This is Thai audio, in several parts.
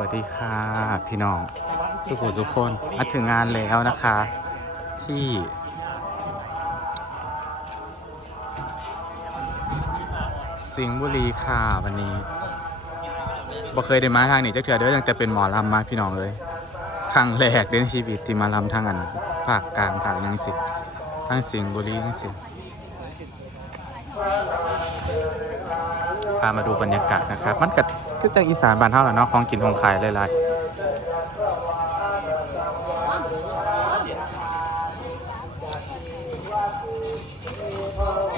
วัสดีค่ะพี่น้องทุกคนทุกคนมาถึงงานแล้วนะคะ ที่ สิงห์บุรีค่ะวันนี้บ่เคยได้มาทางนี้จักเถื่อเด้อตั้งแต่เป็นหมอลำมาพี่น้องเลยครั้งแรกในชีวิตที่มาลำทางอันภาคกลางภาคยังสิทางสิงห์บุรียังสิพามาดูบรรยากาศนะครับมันก็ คือจังอีสานบ้านเฮาแหละเนาะของกินของขายหลายๆ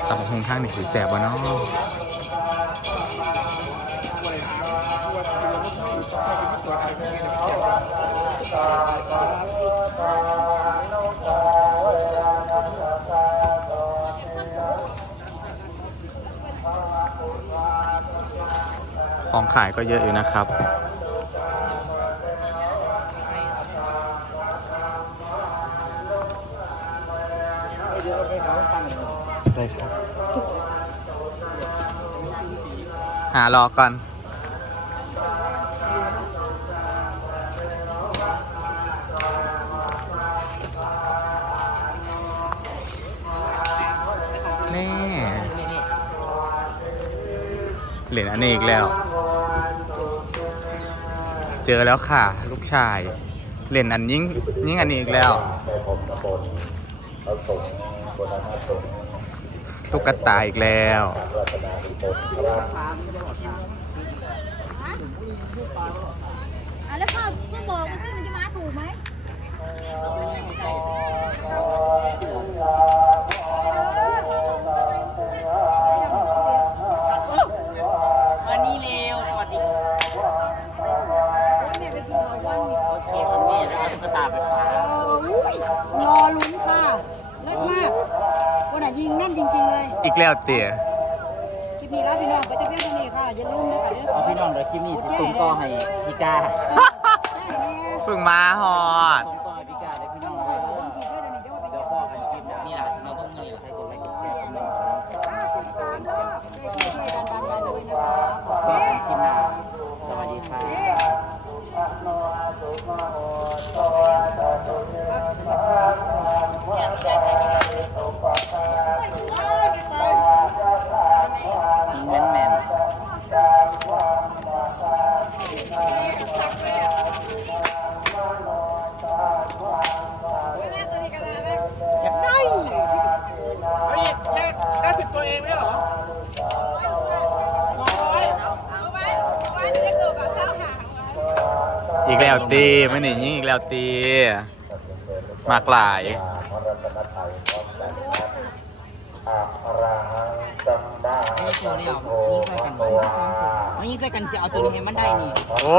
ตำบักหงทางนี่สิแสบบ่เนาะ ขายก็เยอะอยู่นะครับ หารอก่อน นี่เหรียญอันนี้อีกแล้ว เจอแล้วค่ะ ลูกชายเหรียญอันยิ่งยิ่งอันนี้อีกแล้ว ตุ๊กตาอีกแล้ว อะแล้วพ่อพ่อบอกว่าพี่มันจะมาถูกไหม วันนี้เร็วสวัสดี แม่ไปกินของวันนี้ โอเคครับนี่แล้วเอา ตุ๊กตาไปฝากอุ้ยรอลุ้นค่ะเลิศมากคนอะยิงแน่นจริง ๆ เลย อีกแล้วเตี๋ยคลิปนี้แล้วพี่น้องไปเที่ยวทะเลค่ะอย่าลืมนะคะเด้อเอาพี่น้องเดี๋ยวคลิปนี้สิส่งต่อให้พี่กาได้แน่ เพิ่งมาฮอด ส่งต่อให้พี่กาเลยพี่น้ ต้ อ อง ง เด้ คอยบอก อ คนจีบด้วยเดี๋ยวนี้จะว่าไป เดี๋ยวพ่อกันคลิปหน้านี่แหละมาเบิ่งนี่แหละให้กดไลค์กดแชร์กดติดตาม ห้าสิบสามรอบช่วยช่วยกันดันไปเลยนะคะ พ่อกันคลิปหน้าสวัสดีครับ แมนแมน อยากได้ อีก แล้วตีไม่หนียิ่งอีกแล้วตีมากหลายไม่โชว์เลยอะยิงใส่กันมันยิงใส่กันสิเอาตัวนี้ให้มันได้นี่โอ้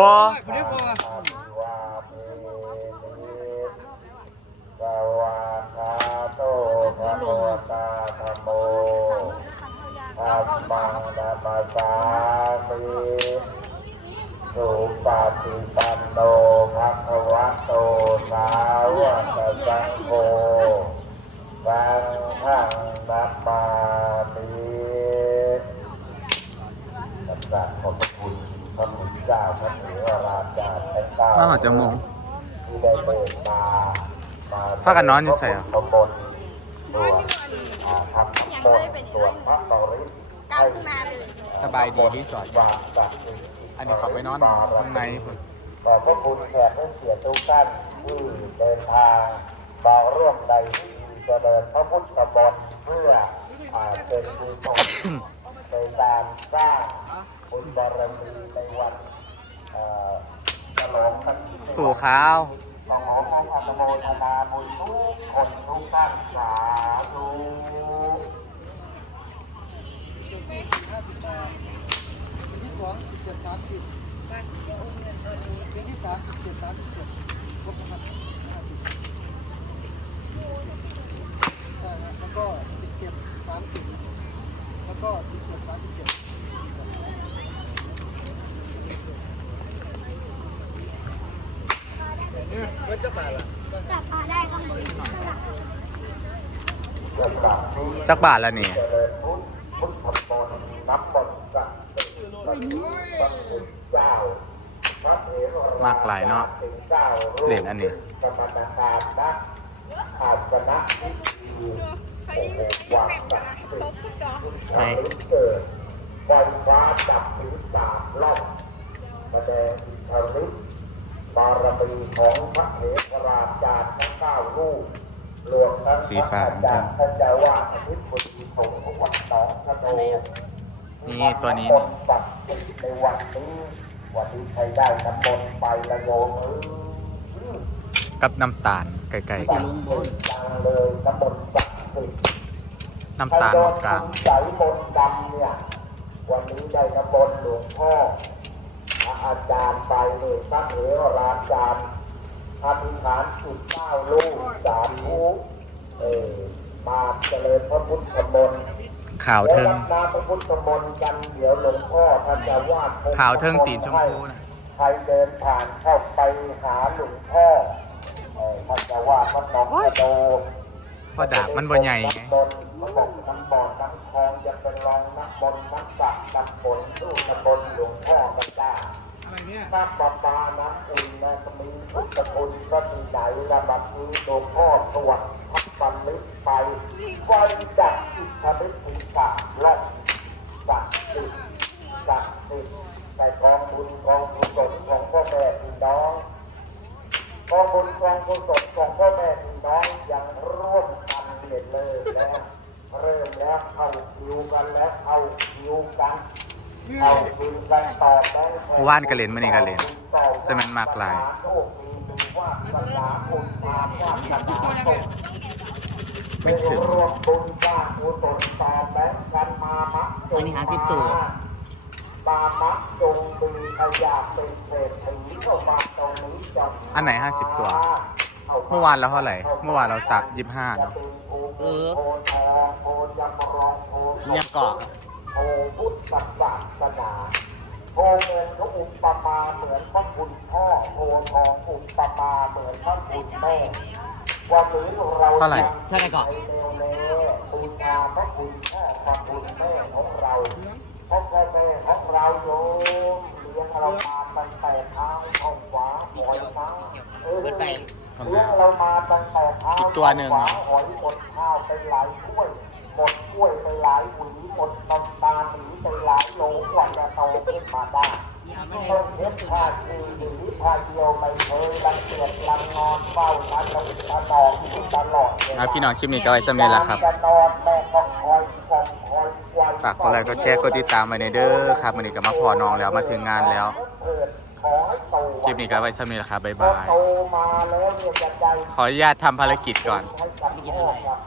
สุปฏิปัน โนภะคะวะโตสาวกสังโฆสังฆังนัมมามิสำหรับขอบคุณพระพุทธเจ้าพระเถรราชาทั้งเก้ามาหอดจมูกที่ได้เมตตามาพากันนอนอยู่ไสอะขบนตัวทำต้นตัวพระบริตกลางทุ่งนาเลยสบายดีที่จอดว่าอันนี้เขาไปนอนข้างในพุ่น ขอบพระคุณแขกผู้เกียรติทุกท่านที่เดินทางมาร่วมในพิธีเจริญพระพุทธมนต์เพื่ออ่าเป็นกุศลในการสร้างบุญบารมีในวันเอ่อฉลองพระสู่ข้าวของหอของอนุโมทนาบุญทุกคนทุกท่านสาธุ ที่สองสิบเจ็ดสามสิบเป็นที่สามสิบเจ็ดสามสิบเจ็ดครบนะครับห้าสิบใช่ครับแล้วก็สิบเจ็ดสามสิบแล้วก็สิบเจ็ดสามสิบเจ็ด จับปลาได้ข้างบน ลำดับนี้ จักบาทแล้วนี่เจริญพุทธพุทธมนต์นับมนต์สักดิ์พระพุทธเจ้าพระเถรมากหลายเนาะเป็นเจ้าเหรียญอันนี้กรรมการนะอาสนะที่ดีโอ้โหวางศักดิ์สิทธิ์ไปเกิดไฟฟ้าดับถึงสามรอบแสดงอิทธิฤทธิ์บารมีของพระเหตราจารย์ทั้งเก้าลูกรวมทั้ง สีฟ้าพระอาจารย์ท่านเจ้าวาดอธิบดีสงฆ์ของวัดหนองขโนนี่ตัวนี้คนี่นศักดิ์สิทธิ์ในวันนี้วันนี้ใครได้น้ำมนต์ไปละโยมเออกับน้ำตาลไกลๆกันจังเลยน้ำมนต์ศักดิ์สิทธิ์น้ำตาลมะกลางใสมนต์ดำเนี่ยวันนี้ได้น้ำมนต์หลวงพ่อพระอาจารย์ไปเนี่ยพระเหราจารย์ อธิษฐานจุดเก้าลูกสามลูกเออมาเจริญพระพุทธมนต์ขาวแล้วเทิงรับนาพระพุทธมนต์กันเดี๋ยวหลวงพ่อท่านจะวาดขาวเทิงตีนชมพูนะใครเดินผ่านเข้าไปหาหลวงพ่อเออท่านจะวาดวัดหนองกระโดเพราะดาบมันบ่ใหญ่ไงน้ำมนต์เขาบอกน้ำบ่อน้ำคลองจะเป็นรองน้ำมนต์น้ำสระน้ำฝนตู้น้ำมนต์หลวงพ่อกันจ้าน้ำประปาน้ำอุ่นนะก็มีพุทธคุณก็มีไหนระบัดนี้หลวงพ่อสวดพักบันลึกไปไฟจับอิทธิฤทธิ์ถึงสามรอบจักสิทธิ์จักติแต่กองบุญกองกุศลของพ่อแม่พี่น้องกองบุญกองกุศลของพ่อแม่พี่น้องยังร่วมกันเรียนเลยแล้วเริ่มแล้วเข้าคิวกันแล้วเข้าคิวกัน วกันต่อไปว่านกระเล่นมื้อนี้กระเล่นใส่มันมากหลายโชคดีมีวาสนาบุญตามวาสนาตกไม่ถึงรวมบุญสร้างกุศลต่อแบ่งกันมามะจอันงนี้หาสิบตัวมามะจงมีขยะเป็นเศษถีเข้ามาตรงนี้จบอันไหน50ตัว เมื่อวานเราเท่าไหร่ เมื่อวานเราสักยี่ห้าเนาะเออโพทองโพจำรองโพยังเกาะโพพุทธศาสนาโพเงินก็อุปมาเหมือนพระคุณพ่อโพทองอุปมาเหมือนพระคุณแม่วันนี้เราเท่าไหร่เท่าไหร่เกาะในแนวแน่บูชาพระคุณพ่อพระคุณแม่ของเราเพราะพ่อแม่ของเราโยมเลี้ยงเรามาตั้งแต่เท้าท้องขวาหอยฟ้าเออเบิดไปเลี้ยงเรามาตั้งแต่เท้าอีกตัวหนึ่งขวาหอยหมดข้าวไปหลายถ้วยห มดถ้วยไปหลายหวีหมดน้ำตาลหวีไปหลายโหลกว่าจะโตขึ้นมาได้ต้องเช็ดผ้าคืนหรือผ้าเดียวไม่เคยรังเกียจรังนอนเฝ้านั้นลงตลอดอยู่ตลอดเลยอะพี่น้องคลิปนี้ก็ไว้สำเร็จแล้วครับ จะนอนแม่ก็คอยคอยคอยคอยฝากกดไลค์กดแชร์กดติดตามไว้ในเด้อครับวันนี้ก็มาพอน้องแล้วมาถึงงานแล้วขอให้โตคลิปนี้ก็ไว้สำเร็จแล้วครับบ๊ายพอบาย โตมาแล้วเนี่ยจะใจขออนุญาตทำภารกิจก่อน ให้กับพ่อกับ